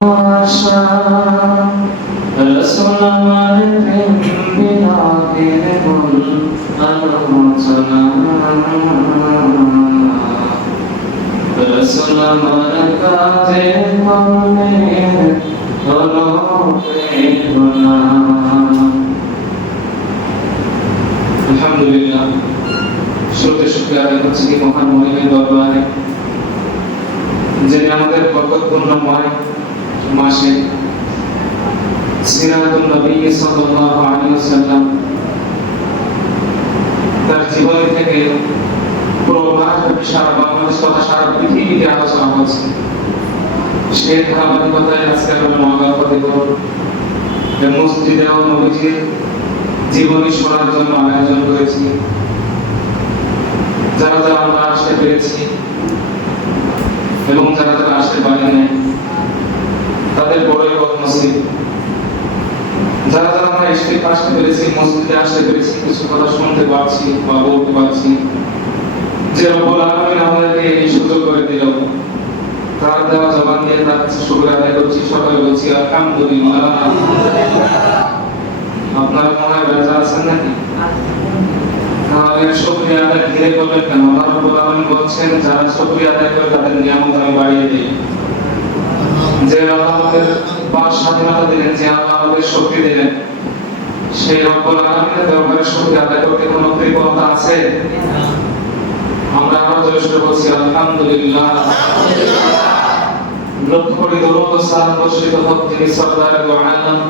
আশা রসুল আমার প্রেম বিরাগের গুণ আলোচনা রসুল আমার কাজে কর্মের হলো প্রেরণা। আলহামদুলিল্লাহ, শুরুতে শুকরিয়া আদায় করছি মহান মহিমের দরবারে, যিনি আমাদের বরকতপূর্ণময় মাসে সিরাতুন নবী সাল্লাল্লাহু আলাইহি ওয়াসাল্লাম তার জীবনী থেকে পুরো মাসব্যাপী সারা বাংলাদেশ তথা সারা পৃথিবীতে আলোচনা হচ্ছে। সেই ধারাবাহিকতায় আজকে আমরা মহাগল্প দেব মসজিদে নবীজির জীবনী শোনার জন্য আয়োজন করেছি। যারা যারা আমরা আসতে পেরেছি এবং যারা যারা আসতে পারেনি তাদের বড়ই বদনসিব। যারা যারা আমরা আসতে পেরেছি, মসজিদে আসতে পেরেছি, কিছু কথা শুনতে পারছি বা বলতে পারছি, যে রব্বুল আলামিন আমাদেরকে এই সুযোগ করে দিল, তার দেওয়া জবান দিয়ে তার কাছে শুকরিয়া আদায় করছি। সবাই বলছি আলহামদুলিল্লাহ। আপনারা মনে হয় বেঁচে আছেন নাকি? তাহলে শুকরিয়া আদায় ধীরে করবেন কেন? আল্লাহ রব্বুল আলামিন বলছেন, যারা শুকরিয়া আদায় করে তাদের নিয়ামত আমি বাড়িয়ে দিই। যে আল্লাহ আমাদের বাক স্বাধীনতা দিলেন, যে আল্লাহ আমাদের শক্তি দিলেন, সেই রব্বুল আলামিনের দরবারে শুকরিয়া আদায় করতে কোনো কৃপণতা আছে? আমরা আরো জোরে সোরে বলছি আলহামদুলিল্লাহ। লক্ষ্য করি দরুদ ও সালাম বর্ষিত হোক যিনি সরদার দু আলম,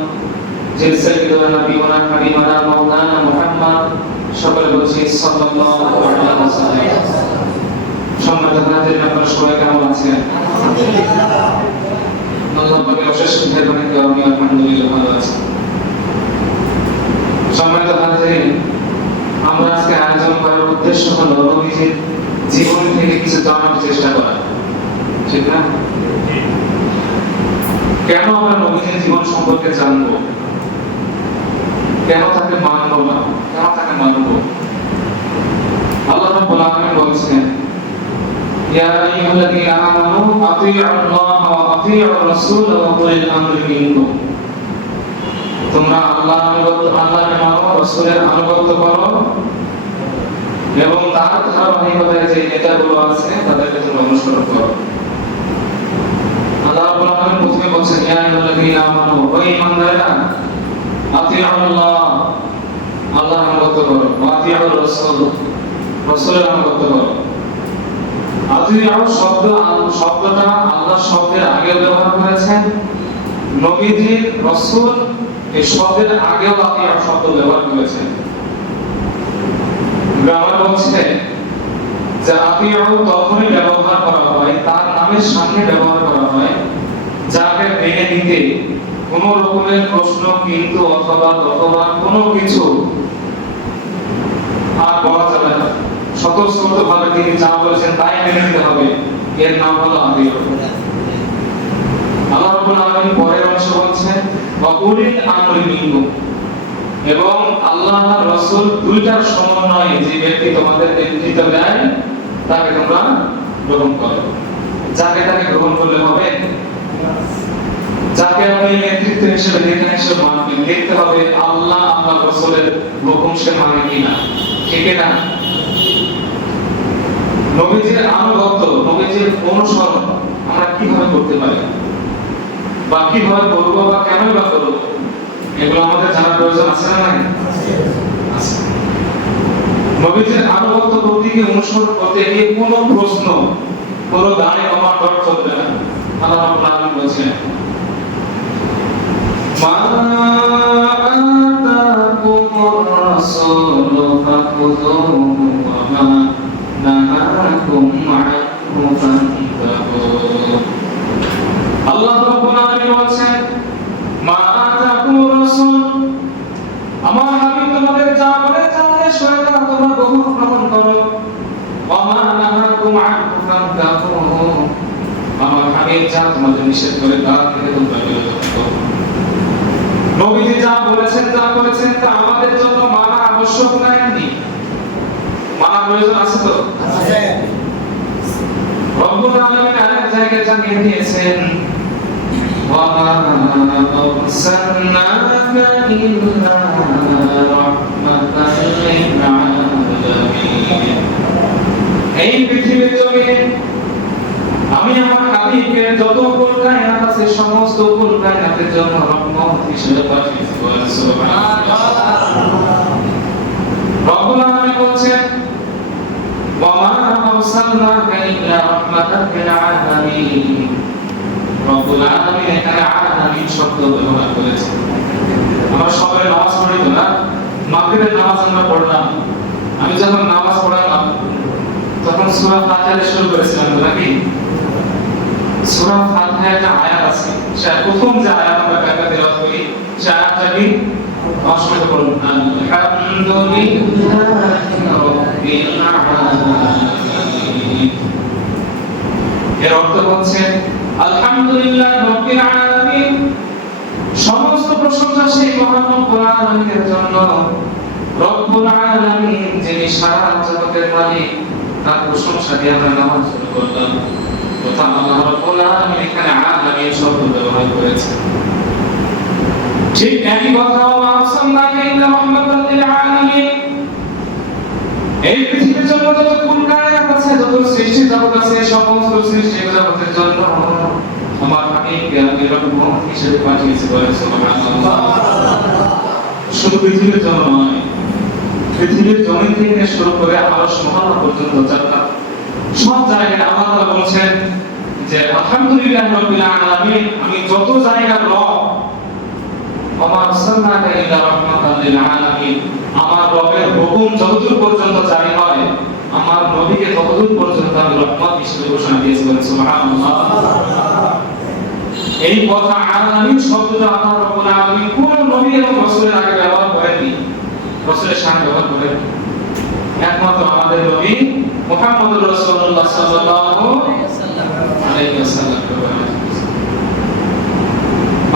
যিনি সাইয়্যিদুনা নবিয়ুনা হাবিবুনা মাওলানা মুহাম্মদ, সকলে বলছি সাল্লাল্লাহু আলাইহি ওয়াসাল্লাম। সম্মানিত হাজিরিন, আপনারা সবাই কেমন আছেন? আল্লাহ পাকের অশেষ মেহেরবানিতে আমি আলহামদুলিল্লাহ ভালো আছি। সম্মানিত হাজিরিন, আমরা আজকে আয়োজন করার উদ্দেশ্য হলো নবীজির জীবন থেকে কিছু জানার চেষ্টা করা, ঠিক না? কেন আমরা নবীজির জীবন সম্পর্কে জানবো, কেন তাকে মানবো না, কেন তাকে মানবো? আল্লাহ রাব্বুল আলামিন বলেছেন, ইয়া আইয়ুহাল্লাযীনা আমানু আতিউল্লাহ ওয়া আতিউর রাসূল ওয়া উলিল আমরি মিনকুম। তোমরা আল্লাহকে মানো, রাসূলের আনুগত্য করো এবং তার ধারাবাহিকতায় যে নেতাগুলো আছে তাদেরকে তোমরা অনুসরণ করো। আল্লাহ রাব্বুল আলামিন প্রথমে বলছেন, ইয়া আইয়ুহাল্লাযীনা আমানু, ও ঈমানদাররা, আতিউল্লাহ, আল্লাহর আনুগত্য করো, ওয়া আতিউর রাসূল, রাসূলের আনুগত্য করো। আতিউ শব্দটা আল্লাহ শব্দের আগে ব্যবহার করেছেন, নবীজির রাসূল এই শব্দের আগেও আতিউ শব্দ ব্যবহার করেছেন। গ্রামার বলছে যে আতিউ তখনই ব্যবহার করা হয়, তার নামের সামনে ব্যবহার করা হয়, যাকে মেনে নিতে কোন রকমের প্রশ্ন কিন্তু অথবা কোনো কিছু আর বলা যাবে না। স্বতঃস্ফূর্তভাবে তিনি যা বলেছেন তাই মেনে নিতে হবে, এর নাম হলো আতিউ। আল্লাহ রাব্বুল আলামিন পরের অংশ বলছেন, ওয়া উলিল আমরি মিনকুম, এবং আল্লাহ আর রাসূল দুইটার সমন্বয়ে যে ব্যক্তি তোমাদের নেতৃত্ব দেয় তাকে তোমরা গ্রহণ করো। যাকে তাকে গ্রহণ করলে হবে? যাকে আপনি নেতৃত্ব হিসেবে নেতা হিসেবে মানবেন, দেখতে হবে আল্লাহ আল্লাহ রাসূলের হুকুম সে মানে কিনা, ঠিক না? নবীজির আনুগত্য, নবীজির অনুসরণ আমরা কিভাবে করতে পারি বা কিভাবে করবো বা কেনই বা করবো, এগুলো আমাদের জানার প্রয়োজন আছে না নাই? আছে। নবীজির আনুগত্য প্রতীকে অনুসরণ করতে গিয়ে কোনো প্রশ্ন, কোনো দানে কমা ডট চলবে না। আল্লাহ রাব্বুল আলামিন বলেছেন, মা আতাকুমুর রাসূলু ফাখুযুহু ওয়া মা নাহাকুম আনহু ফান্তাহু। আল্লাহ রাব্বুল আলামিন বলেছেন, মা আতাকুমুর রাসূল, আমার হাবিব তোমাদের যা বলে তাতে সেটা তোমরা গ্রহণ করো, ওয়া মা নাহাকুম আনহু ফান্তাহু, আমার হাবিব যা তোমাদের নিষেধ করে তা থেকে তোমরা বিরত থাকো। নবীজি যা বলেছেন যা করেছেন তা আমাদের জন্য মানা আবশ্যক নাকি? মানা প্রয়োজন আছে তো? আছে। রব্বুল আলামিন আরেক জায়গায় জানিয়ে দিয়েছেন, وما أرسلناك إلا رحمة للعالمين এই পৃথিবীর জমিনে আমি আমার হাবিবকে যত কুল কায়নাত আছে সমস্ত কুল কায়নাতের জন্য রহমত হিসেবে পাঠিয়েছি। সুবহানাল্লাহ। রব্বুল আলামিন বলেন ওয়া মা আরসালনাকা ইল্লা রাহমাতাল লিল আলামিন। রব্বুল আলামিন এখানে আলামিন শব্দ ব্যবহার করেছেন। আমরা সবাই নামাজ পড়ি তো না, মাগরিবের নামাজ আমরা পড়লাম। আমি যখন নামাজ পড়ালাম তখন সূরা ফাতিহা শুরু করেছিলাম নাকি? সূরা ফাতিহার একটা আয়াত আছে, সে প্রথম যে আয়াত আমরা কাকা তেলাওয়াত করি সে আয়াতটা কি? অসংখ্য পড়ুন আলহামদুলিল্লাহি রাব্বিল আলামিন। এর অর্থ হচ্ছে আলহামদুলিল্লাহ রাব্বিল আলামিন, সমস্ত প্রশংসা সেই মহান রব্বুল আলামিনের জন্য। রব্বুল আলামিন যিনি সারা জগতের মালিক, তার প্রশংসা দিয়ে আমরা নামাজ শুরু করলাম। তথা আল্লাহ রাব্বুল আলামিন এখানে আলামিন শব্দ ব্যবহার করেছেন। ঠিক একই কথা ওয়া আরসালনাকা ইল্লা রাহমাতাল লিল আলামিন। এই পৃথিবীর জন্য যত কুল কায়নাত আছে, যত সৃষ্টি জগৎ আছে, সমস্ত সৃষ্টি জগতের জন্য আমার হাবিবকে আমি রহমত হিসেবে পাঠিয়েছি। সুবহানাল্লাহ। শুধু পৃথিবীর জন্য নয়, পৃথিবীর জমিন থেকে শুরু করে আরশ মহল্লা পর্যন্ত যাত্রা সব জায়গায় আল্লাহ তাআলা বলেন যে আলহামদুলিল্লাহি রাব্বিল আলামিন, আমি যত জায়গার রব। ওয়া আরসালনাকা ইল্লা রাহমাতাল লিল আলামিন, আমার রবের হুকুম যতদূর পর্যন্ত জারি হয় আমার নবীকে ততদূর পর্যন্ত আমি রহমত হিসেবে ঘোষণা দিয়েছি। সুবহানাল্লাহ। এই কথা আলামিন শব্দটা আল্লাহ রাব্বুল আলামিন কোন নবী এবং রাসূলের আগে ব্যবহার করেননি, রাসূলের সামনে ব্যবহার করেন একমাত্র আমাদের নবী মুহাম্মদুর রাসূলুল্লাহ সাল্লাল্লাহু আলাইহি ওয়াসাল্লাম।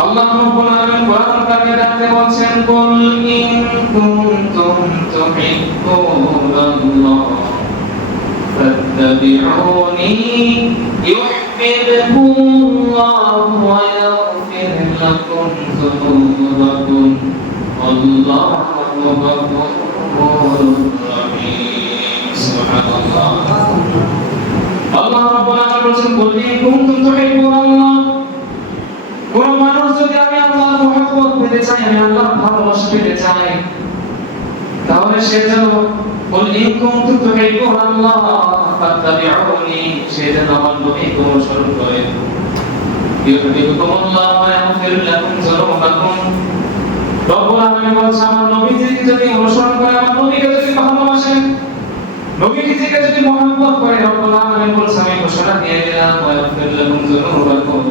আল্লাহ রাব্বুল আলামিন কোরআন কারিমে ডাকতে বলেন কুল ইন কুনতুম তুহিব্বুনাল্লাহ ফাত্তাবিউনি ইউহিব্বুকুমুল্লাহু ওয়া ইয়াগফির লাকুম যুনুবাকুম আল্লাহু গফুরুর রহিম। সুবহানাল্লাহ। আল্লাহ রাব্বুল আলামিন বলেন কুল ইন কুনতুম তুহিব্বুনাল্লাহ, কোন মানুষ যদি আমি আল্লাহর মহব্বত পেতে চাই, আমি আল্লাহর ভালোবাসা পেতে চাই, তাহলে সে যেন কুল ইন কুনতুম তুহিব্বুনাল্লাহ ফাত্তাবিউনি, সে যেন আমার নবীকে অনুসরণ করে। ইউহিব্বুকুমুল্লাহ ওয়া ইয়াগফির লাকুম যুনুবাকুম। রব্বুল আলামিন বলেন আমার নবীকে যদি অনুসরণ করে, আমার নবীকে যদি ভালোবাসেন, নবীকে যদি মহব্বত করে, রব্বুল আলামিন বলেন আমি ঘোষণা দিয়ে দিলাম ওয়া ইয়াগফির লাকুম যুনুবাকুম,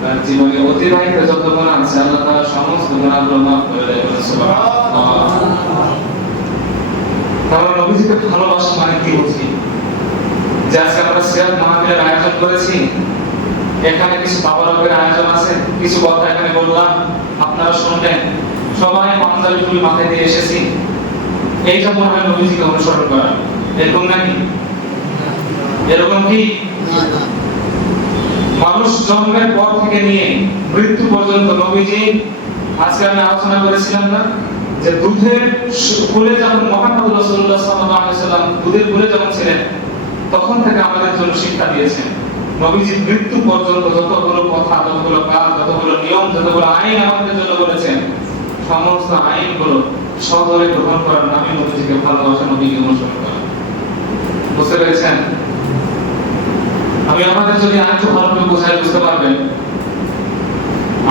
তার জীবনে অতিবাহিত যত গুনাহ আছে আল্লাহ তাআলা সমস্ত গুনাহগুলো মাফ করে দেবেন। সুবহানাল্লাহ। তাহলে নবীজিকে ভালোবাসা মানে কি বুঝি? যে আজকে আমরা সিরাত মাহফিলের আয়োজন করেছি, এখানে কিছু তাবারকের আয়োজন আছে, কিছু কথা এখানে বললাম, আপনারা শুনলেন, সবাই পাঞ্জাবি টুপি মাথায় দিয়ে এসেছি, এই জন্য আমরা নবীজিকে অনুসরণ করা, এরকম নাকি? এরকম কি? মানুষ জন্মের পর থেকে নিয়ে মৃত্যু পর্যন্ত নবীজি, আজকে আমি আলোচনা করেছিলাম না যে দুধের কোলে যখন মুহাম্মদ রাসূলুল্লাহ সাল্লাল্লাহু আলাইহি ওয়াসাল্লাম দুধের কোলে যখন ছিলেন তখন থেকে আমাদের জন্য শিক্ষা দিয়েছেন। নবীজি মৃত্যু পর্যন্ত যতগুলো কথা, যতগুলো কাজ, যতগুলো নিয়ম, যতগুলো আইন আমাদের জন্য বলেছেন, সমস্ত আইনগুলো সদরে গ্রহণ করার নামে নবীজিকে ভালোবাসা, নবীকে অনুসরণ করা। বুঝতে পেরেছেন? আমি আমাদের যদি আরেকটু ভালো করে বোঝাই বুঝতে পারবেন,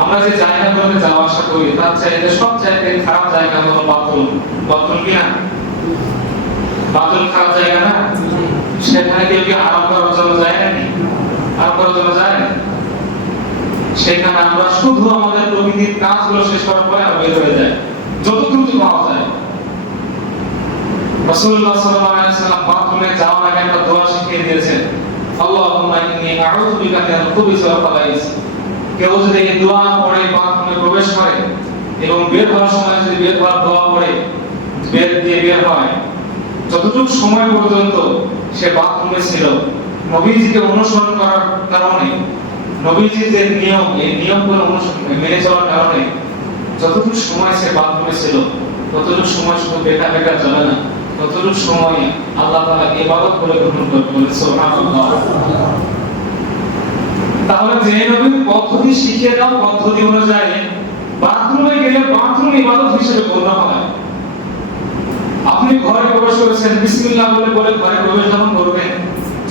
আমরা যে জায়গাগুলোতে যাওয়া আসা করি তার চাইতে সব জায়গায় খারাপ জায়গা হলো বাথরুম। বাথরুম কি না? বাথরুম খারাপ জায়গা না? সেখানে কেউ কি আরাম করার জন্য যায় নাকি? আরাম করার জন্য যায়? সেখানে আমরা শুধু আমাদের প্রকৃতির কাজগুলো শেষ করার পরে আমরা বের হয়ে যাই, যত দ্রুত পাওয়া যায়। রাসূলুল্লাহ সাল্লাল্লাহু আলাইহি ওয়াসাল্লাম বাথরুমে যাওয়ার আগে একটা দোয়া শিখিয়ে দিয়েছেন, আল্লাহুম্মা ইন্নী আউযু বিকা মিনাল খুবুসি ওয়াল খাবাইস। কেউ যদি এই দোয়া পড়ে বাথরুমে প্রবেশ করে এবং বের হওয়ার সময় যদি বের হওয়ার দোয়া পড়ে বের দিয়ে বের হয়, যতটুকু সময় পর্যন্ত সে বাথরুমে ছিল নবীজিকে অনুসরণ করার কারণে নবীজির যে নিয়ম, এই নিয়মগুলো মেনে চলার কারণে যতটুকু সময় সে বাথরুমে ছিল ততটুকু সময় শুধু বেকার বেকার চলে না, ততটুকু সময় আল্লাহ তাআলা ইবাদত করে গ্রহণ করবেন। সুবহানাল্লাহ। তাহলে যে নবীর পদ্ধতি শিখিয়ে দাও, পদ্ধতি অনুযায়ী বাথরুমে গেলে বাথরুম ইবাদত হিসেবে গণ্য হয়। আপনি ঘরে প্রবেশ করেছেন, বিসমিল্লাহ বলে বলে ঘরে প্রবেশ যখন করবেন,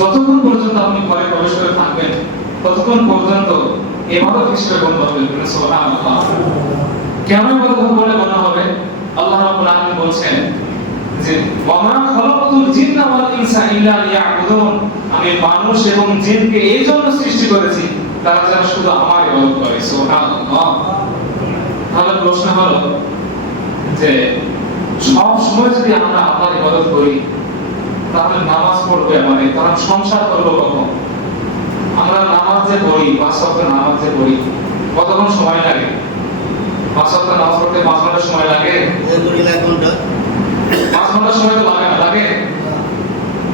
যতক্ষণ পর্যন্ত আপনি ঘরে প্রবেশ করে থাকবেন ততক্ষণ পর্যন্ত ইবাদত হিসেবে গণ্য হবে। সুবহানাল্লাহ। কেন ইবাদত বলে গণ্য হবে? আল্লাহ রাব্বুল আলামিন বলছেন যে ওয়ামা খালাকাতুল জিন্না ওয়াল ইনসা ইল্লা লিয়াবুদুন, আমি মানুষ এবং জিনকে এই জন্য সৃষ্টি করেছি তারা যেন শুধু আমার ইবাদত করে। সুবহানাল্লাহ। তাহলে প্রশ্ন হলো যে সব সময় যদি আমরা আল্লাহর ইবাদত করি তাহলে নামাজ পড়বে মানে তাহলে সংসার করব কখন? আমরা নামাজ যে পড়ি, 5 ওয়াক্ত নামাজ যে পড়ি, কতক্ষণ সময় লাগে? 5 ওয়াক্ত নামাজ পড়তে 5 ঘন্টা সময় লাগে? 1 ঘন্টা। 5 ঘন্টা সময় তো লাগে না, লাগে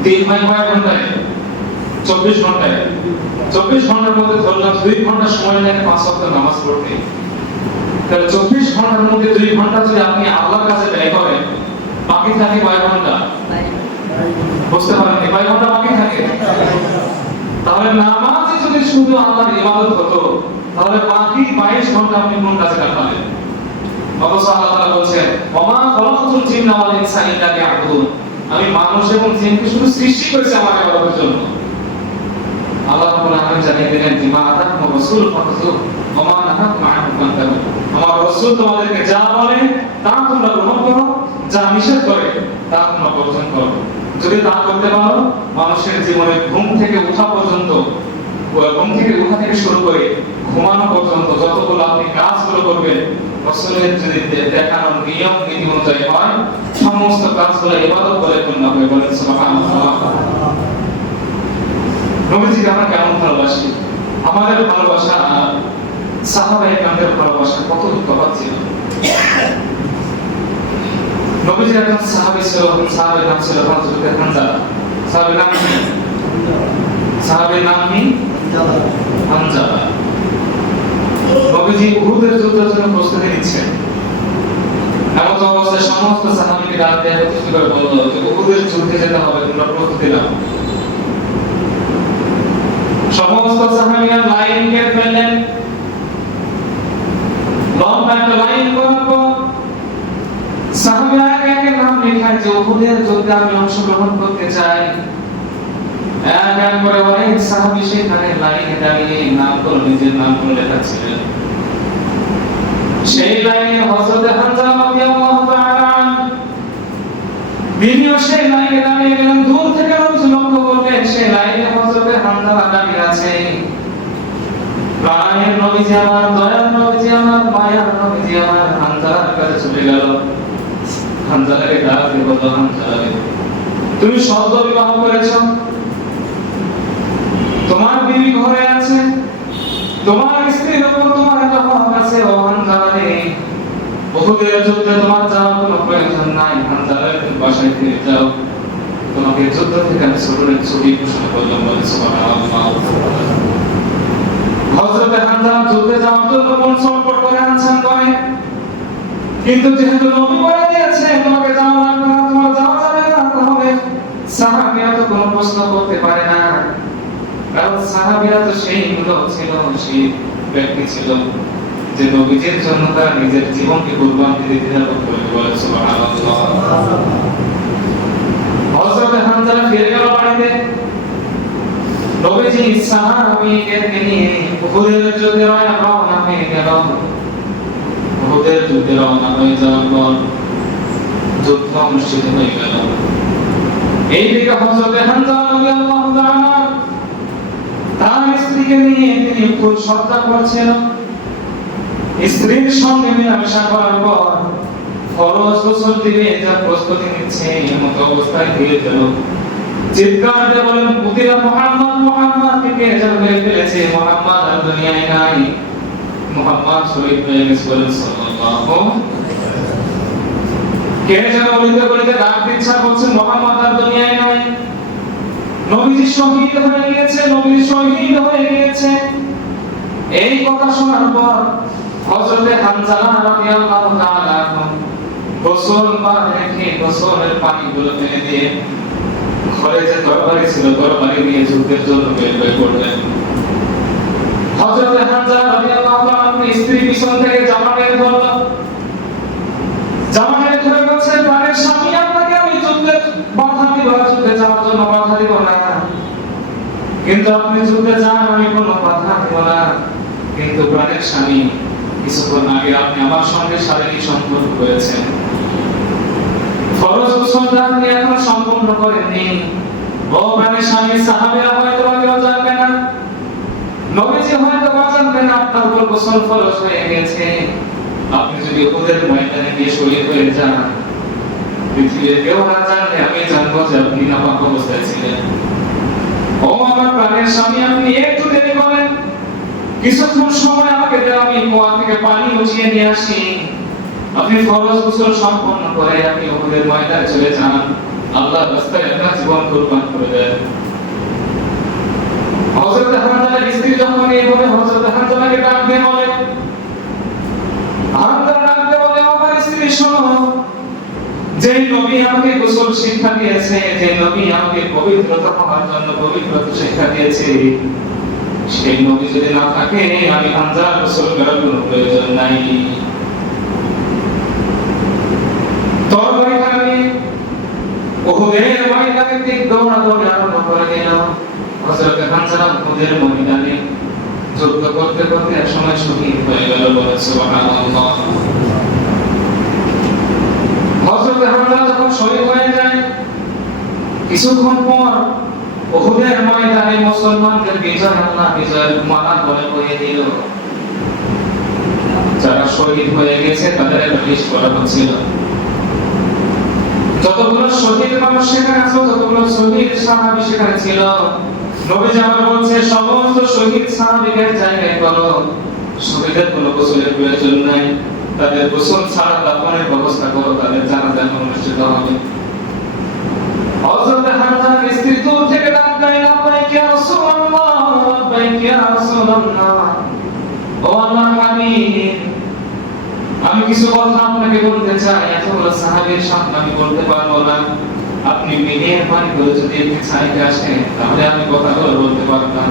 3 ভাগ কয় ঘন্টায়? 24 ঘন্টায়। 24 ঘন্টার মধ্যে ধরলাম 2 ঘন্টা সময় লাগে 5 ওয়াক্ত নামাজ পড়তে। তাহলে 24 ঘন্টার মধ্যে 2 ঘন্টা যদি আপনি আল্লাহর কাছে ব্যয় করেন, বাকি থাকে কয় ঘন্টা? বুঝতে পারেন কয় ঘন্টা বাকি থাকে? তাহলে নামাজে যদি শুধু আল্লাহর ইবাদত হতো তাহলে বাকি 22 ঘন্টা আপনি কোন কাজে কাটাবেন? অথচ আল্লাহ তাআলা বলেন ওমা খালাকাতুল জিন্না ওয়াল ইনসা ইল্লা লিয়াবুদুন, আমি মানুষ এবং জিনকে শুধু সৃষ্টি করেছি আমার ইবাদতের জন্য। আল্লাহ রাব্বুল আলামিন জানিয়ে দিলেন যে মা আতাকুম রাসূল ফাখুযু ওয়া মা নাহাকুম আনহু ফান্তাহু, আমার রাসূল তোমাদেরকে যা বলে তা তোমরা গ্রহণ করো, যা নিষেধ করে তা তোমরা বর্জন করো। যদি তা করতে পারো, মানুষের জীবনে ঘুম থেকে ওঠা পর্যন্ত, ঘুম থেকে ওঠা থেকে শুরু করে ঘুমানো পর্যন্ত যতগুলো আপনি কাজগুলো করবেন রাসূলের যদি দেখানো নিয়ম নীতি অনুযায়ী হয়, সমস্ত কাজগুলো ইবাদত বলে গণ্য হবে। বলেন সুবহানাল্লাহ। নবীজিকে আমরা কেমন ভালোবাসি? আমাদের ভালোবাসা সাহাবায়ে কেরামের ভালোবাসা কত তফাৎ ছিল। নবীজির একজন সাহাবী ছিল, সাহাবীর নাম ছিল হযরত হামজা। সাহাবীর নাম কি? সাহাবীর নাম কি? হামজা। নবীজি উহুদের যুদ্ধের জন্য প্রস্তুতি নিচ্ছেন। এমন অবস্থায় সমস্ত সাহাবীকে ডাক দিয়ে প্রস্তুতি করে বলল যে উহুদের যুদ্ধে যেতে হবে, তোমরা প্রস্তুতি নাও। সমস্ত সাহাবীরা লাইন কেটে ফেললেন। লম্বা একটা লাইন করার পর সাহাবীরা একে একে নাম লেখায় যে উহুদের যুদ্ধে আমি অংশগ্রহণ করতে চাই। এক এক করে অনেক সাহাবী সেখানে লাইনে দাঁড়িয়ে নামগুলো নিজের নামগুলো লেখাচ্ছিলেন। সেই লাইনে হযরত হামজা রাদিয়াল্লাহু তাআলা তিনিও সেই লাইনে দাঁড়িয়ে গেলেন। দূর থেকে নবীজি লক্ষ্য করলেন সেই লাইনে হযরত হামজা দাঁড়িয়ে আছে। প্রাণের নবীজি আমার, দয়ার নবীজি আমার, মায়ার নবীজি আমার হামজার কাছে চলে গেল। হামজাকে ডাক দিয়ে বলল, হামজা তুমি সদ্য বিবাহ করেছো, তোমার বিবি ঘরে আছে, তোমার স্ত্রীর উপর তোমার একটা হক আছে। ও হামজা রে, উহুদের যুদ্ধে তোমার যাওয়ার কোনো প্রয়োজন নাই। হামজা রে, তুমি বাসায় ফিরে যাও, তোমাকে যুদ্ধ থেকে আমি ছুটি ঘোষণা করলাম। বলে সুবহানাল্লাহ। হযরত হামজা যুদ্ধে যাওয়ার জন্য কোন সংকট করে আনছেন করে, কিন্তু যেহেতু নবী বলে দিয়েছে তোমাকে যাওয়া লাগবে না, তোমার যাওয়া যাবে না, তাহলে সাহাবীরা তো কোনো প্রশ্ন করতে পারে না। কারণ সাহাবীরা তো সেই লোক ছিল, সেই ব্যক্তি ছিল যে নবীজির জন্য তারা নিজের জীবনকে কুরবানি দিতে দ্বিধাবোধ করে। বলে সুবহানাল্লাহ। হযরত হামজা ফিরে গেল বাড়িতে। নবীজি সাহাবীদেরকে নিয়ে উহুদের যুদ্ধে রওনা হয়ে গেল। উহুদের যুদ্ধে রওনা হয়ে যাওয়ার পর যুদ্ধ অনুষ্ঠিত হয়ে গেল। এইদিকে হযরত হামজা রাদিয়াল্লাহু তাআলা তার স্ত্রীকে নিয়ে তিনি ফুল সজ্জা করছেন। স্ত্রীর সঙ্গে মেলামেশা করার পর ফরজ গোসল দিবে যা প্রস্তুতি নিচ্ছে, এমন অবস্থায় ধীরে গেল। চিৎকার দিয়ে বলেন, পুতিরা মুহাম্মদ, মুহাম্মদকে কে যেন মেরে ফেলেছে, মুহাম্মদ আর দুনিয়ায় নাই, মুহাম্মদ শহীদ হয়ে গেছে। বলেন সাল্লাল্লাহু। কে যেন বলিতে বলিতে ডাক দিচ্ছা বলছেন, মুহাম্মদ আর দুনিয়ায় নাই, নবীজি শহীদ হয়ে গিয়েছে, নবীজি শহীদ হয়ে গিয়েছে। এই কথা শোনার পর হযরতে হানজালা রাদিয়াল্লাহু তাআলা গোসল বা রেখে গোসলের পানিগুলো ফেলে দিয়ে ঘরে যে তরবারি ছিল তরবারি নিয়ে যুদ্ধের জন্য বের হয়ে পড়লেন। হযরতে হানজালা রাদিয়াল্লাহু তাআলা স্ত্রী পিছন থেকে জামা টেনে ধরল, জামা টেনে ধরে বলছে, প্রাণের স্বামী আপনাকে আমি যুদ্ধে বাধা দিব, যুদ্ধে যাওয়ার জন্য বাধা দিব না, কিন্তু আপনি যুদ্ধে যান আমি কোনো বাধা দিব না, কিন্তু প্রাণের স্বামী কিছুক্ষণ আগে আপনি আমার সঙ্গে শারীরিক সম্পর্ক করেছেন, ফরজ গোসলটা আপনি এখনো সম্পূর্ণ করেননি। ও প্রাণের স্বামী, সাহাবীরা হয়তো কেউ জানবে না, নবীজি হয়তো জানবেন না আপনার উপর গোসল ফরজ হয়ে গেছে। আপনি যদি উহুদের ময়দানে গিয়ে শহীদ হয়ে যান, পৃথিবীর কেউ না জানলে আমি জানবো যে আপনি নাপাক অবস্থায় ছিলেন। ও আমার প্রাণের স্বামী, আপনি একটু দেরি করেন, কিছুক্ষণ সময় আমাকে দেন, আমি কুয়া থেকে পানি উঠিয়ে নিয়ে আসি, আপনি ফরজ গোসল সম্পন্ন করে আপনি উহুদের ময়দানে চলে যান, আল্লাহর রাস্তায় আপনার জীবন কুরবান করে দেন। হযরত হানজালার স্ত্রী যখন এই বলে হযরত হানজালাকে ডাক দিয়ে বলে, হানজালা ডাক দিয়ে বলে, আমার স্ত্রী শোনো, যে নবী আমাকে গোসল শিক্ষা দিয়েছে, যে নবী আমাকে পবিত্রতা হওয়ার জন্য পবিত্রতা শিক্ষা দিয়েছে, সেই নবী যদি না থাকে আমি হানজালা গোসল করার কোনো প্রয়োজন নাই। তরবারি হাতে উহুদের ময়দানে দিক দৌড়াদৌড়ি আরম্ভ করে দিল। হযরত হানজালা উহুদের ময়দানে যুদ্ধ করতে করতে একসময় শহীদ হয়ে গেল, বলে সুবহানাল্লাহ। হযরত হানজালা যখন শহীদ হয়ে যায়, কিছুক্ষণ পর উহুদের ময়দানে মুসলমানদের বিজয়, আল্লাহ বিজয়ের মালা বলে বয়ে দিল। যারা শহীদ হয়ে গেছে তাদের একটা লিস্ট করা হচ্ছিল, যতগুলো শহীদ মানুষ সেখানে ছিল, যতগুলো শহীদ সাহাবী সেখানে ছিল, নবীজি আমার বলছে সমস্ত শহীদ সাহাবীদের জায়গায় করো, শহীদের কোনো গোসলের প্রয়োজন নাই, তাদের গোসল ছাড়া দাফনের ব্যবস্থা করো, তাদের জানাজা অনুষ্ঠিত হবে। হযরত হানজালার স্ত্রী দূর থেকে ডাক দেয়, লাব্বাইক ইয়া রাসূলুল্লাহ, লাব্বাইক ইয়া রাসূলুল্লাহ, ও আল্লাহর হাবিব, আমি কিছু কথা আপনাকে বলতে চাই, এতগুলো সাহাবীর সামনে আমি বলতে পারবো না, আপনি মেহেরবানি করে যদি একটু সাইডে আসেন তাহলে আমি কথাগুলো বলতে পারতাম।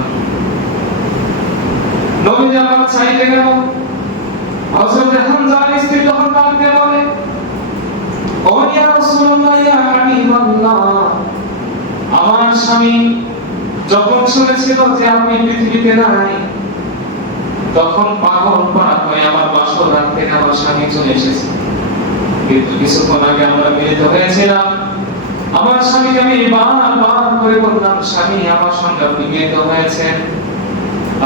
নবীজি আমার সাইডে গেল। হযরত হানজালার স্ত্রী তখন ডাক দিয়ে বলে, ও ইয়া রাসূলুল্লাহ, ইয়া হাবিবাল্লাহ, আমার স্বামী যখন শুনেছিল যে আপনি পৃথিবীতে নাই, তখন পাগল পাড়া হয়ে আমার বাসর রাত থেকে আমার স্বামী চলে এসেছে, কিন্তু কিছুক্ষণ আগে আমরা মিলিত হয়েছিলাম, আমার স্বামীকে আমি বারবার করে বললাম, স্বামী আমার সঙ্গে আপনি মিলিত হয়েছেন,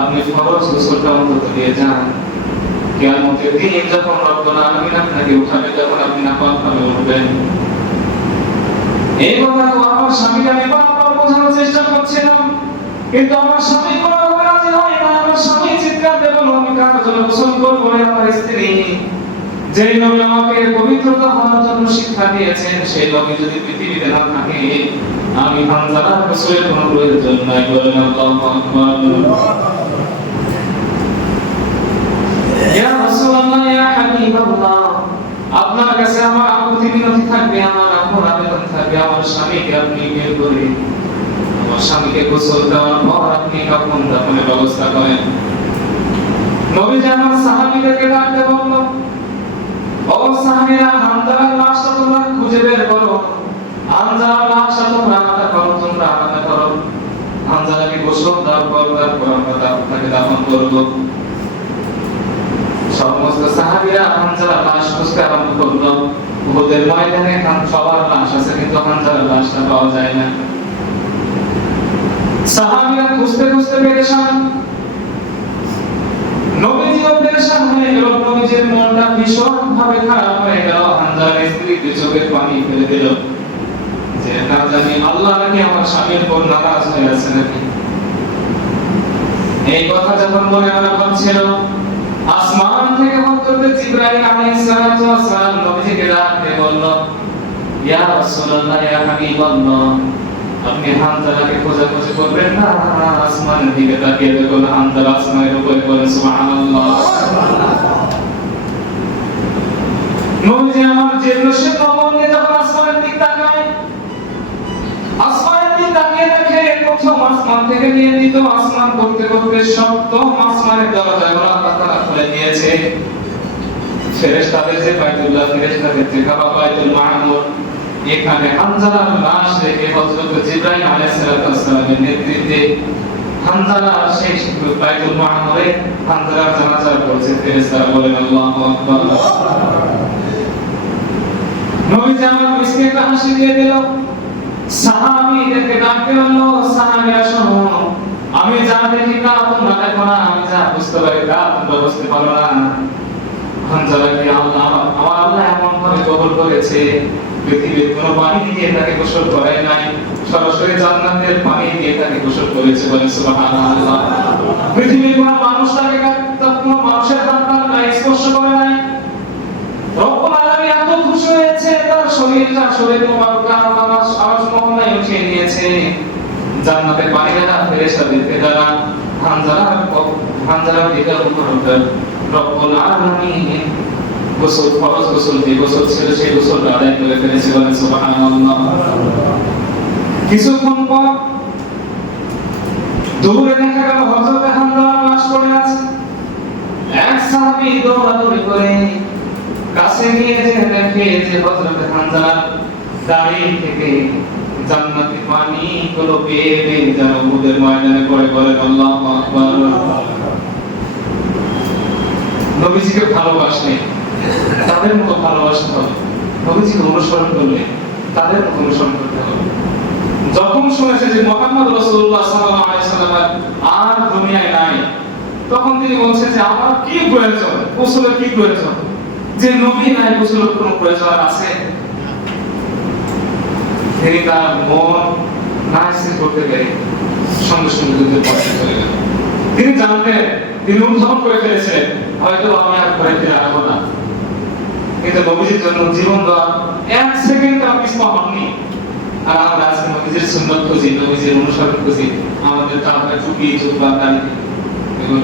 আপনি ফরজ গোসলটা অন্তত দিয়ে যান, কিয়ামতের দিন যখন রব্বুল আলামিন আপনাকে উঠাবে, যখন আপনি নাপাক ভাবে উঠবেন। এই কথা আমার স্বামীকে আমি বারবার বোঝানোর চেষ্টা করছিলাম, কিন্তু আমার স্বামী কোনোভাবে রাজি হয় না। আমার স্বামী চিৎকার দিয়ে বলল, আমি কার জন্য গোসল করবো? আমার স্ত্রী, যে নবী আমাকে পবিত্রতা হওয়ার জন্য শিক্ষা দিয়েছেন, সেই নবী যদি পৃথিবীতে না থাকে আমি হানজালা গোসলের কোনো প্রয়োজন নাই। বলেন আল্লাহু আকবার। ইয়া রাসূলুল্লাহ, ইয়া হাবিবাল্লাহ, আপনার কাছে আমার আপত্তি বিনতি থাকবে, আমার আপন আবেদন থাকবে, আমার স্বামীকে আপনি বের করে আমার স্বামীকে গোসল দেওয়ার পর আপনি কাফন দাফনের ব্যবস্থা করেন। নবীজি আমার সাহাবীদেরকে ডাকতে বলল, ও সাহাবীরা, হানজালার লাশটা তোমরা খুঁজে বের করো, হানজালার লাশটা তোমরা আলাদা করো, তোমরা আলাদা করো, হানজালাকে গোসল দেওয়ার পর তারপর আমরা তাকে দাফন করব। সমস্ত সাহাবীরা হানজালার লাশ খুঁজতে আরম্ভ করলো। উহুদের ময়দানে সবার লাশ আছে, কিন্তু হানজালার লাশটা পাওয়া যায় না। সাহাবীরা খুঁজতে খুঁজতে পেরেশান, নবীজিও পেরেশান হয়ে গেল, নবীজির মনটা ভীষণ ভাবে খারাপ হয়ে গেল। হানজালার স্ত্রী চোখের পানি ফেলে দিল, যে না জানি আল্লাহ নাকি আমার স্বামীর উপর নারাজ হয়ে আছে নাকি। এই কথা যখন মনে মনে ভাবছিল, আসমান থেকে হযরত জিবরাইল আলাইহিস সালাতু ওয়াস সালাম নবীজিকে ডাকতে বলল, ইয়া রাসূলুল্লাহ, ইয়া হাবিবাল্লাহ, আপনি হানজালাকে খোঁজাখুঁজি করবেন না, আসমানের দিকে তাকিয়ে দেখুন হানজালা আসমানের উপরে বলেন সুবহানাল্লাহ। নবীজি আমার জিব্রাইল কবর নিয়ে যখন আসমানের দিকে তাকায়, আসমানের দিকে তাকিয়ে দেখে প্রথম আসমান থেকে নিয়ে দ্বিতীয় আসমান করতে করতে সপ্তম আসমানের দরজাগুলো আল্লাহ তাআলা খুলে দিয়েছে। ফেরেশতাদের যে বাইতুল্লাহ, ফেরেশতাদের যে কাবা, বাইতুল মামুর, এখানে হানজালার লাশ রেখে হযরত জিবরাইল আলাইহিস সালামের নেতৃত্বে হানজালা সেই বাইতুল মামুরে হানজালার জানাজা পড়ছে। ফেরেশতারা বলেন আল্লাহু আকবার। নবীজি আমার মিসকে একটা হাসি দিয়ে দিল, সাহাবীদেরকে ডাকতে বলল, সাহাবীরা শোনো, আমি যা দেখি তা তোমরা দেখো না, আমি যা বুঝতে পারি তা তোমরা বুঝতে পারো না। হানজালাকে আমার আল্লাহ এমন ভাবে কবর করেছে, পৃথিবীর কোনো পানি দিয়ে তাকে গোসল করায় নাই, সরাসরি জান্নাতের পানি দিয়ে তাকে গোসল করেছে। বলেন সুবহানাল্লাহ। পৃথিবীর কোনো মানুষ তাকে কোনো মানুষের তার স্পর্শ করে নাই। রব্বুল আলামিন এত খুশি হয়েছে, তার শরীর মোবারক আল্লাহ আরশ মহল্লায় উঠিয়ে নিয়েছে। জান্নাতের পানিরা ফেরেশতাদেরকে যারা হানজালার দিকে উপর রব্বুল আলামিন গোসল, ফরজ গোসল, যে গোসল ছিল সেই গোসলটা আদায় করে ফেলেছে। বলেন সুবহানাল্লাহ। কিছুক্ষণ পর দূরে দেখা গেল হযরত হানজালার লাশ পড়ে আছে। এক সাহাবী দৌড়াদৌড়ি করে কাছে গিয়ে দেখে যে হযরত হানজালার দাড়ি থেকে জান্নাতি পানি গুলো বেয়ে বেয়ে যেন উহুদের ময়দানে পড়ে। বলেন আল্লাহু আকবার। নবীজিকে ভালোবাসলে তাদের মতো ভালোবাসতে হবে, নবীজিকে অনুসরণ করলে তাদের মতো অনুসরণ করতে হবে। যখন শুনেছে যে মুহাম্মদ রাসূলুল্লাহ সাল্লাল্লাহু আলাইহি ওয়াসাল্লাম আর দুনিয়ায় নাই, তখন তিনি বলছেন যে আমার কি প্রয়োজন, গোসলের কি প্রয়োজন, যে নবী নাই গোসলের কোনো প্রয়োজন আছে? তিনি তার মন না স্থির করতে পেরে সঙ্গে সঙ্গে যুদ্ধের পথে চলে গেলেন। তিনি জানতেন, তিনি অনুধাবন করে ফেলেছিলেন হয়তো আমি আর ঘরে ফিরে আসবো না, কিন্তু নবীজির জন্য জীবন দেওয়া এক সেকেন্ড তার পিছপা হননি। আর আমরা আজকে নবীজির সুন্নাত খুঁজি, নবীজির অনুসরণ খুঁজি, আমাদের তাহলে টুপি জুব্বা দাড়ি এবং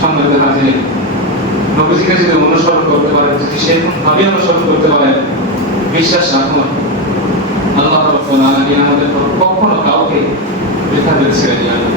সম্মানিত হাজির, নবীজিকে যদি অনুসরণ করতে পারেন, যদি সেরকম ভাবে অনুসরণ করতে পারেন, বিশ্বাস রাখুন আল্লাহ রাব্বুল আলামিন আমাদের কখনো কাউকে বৃথা ছেড়ে দেন না।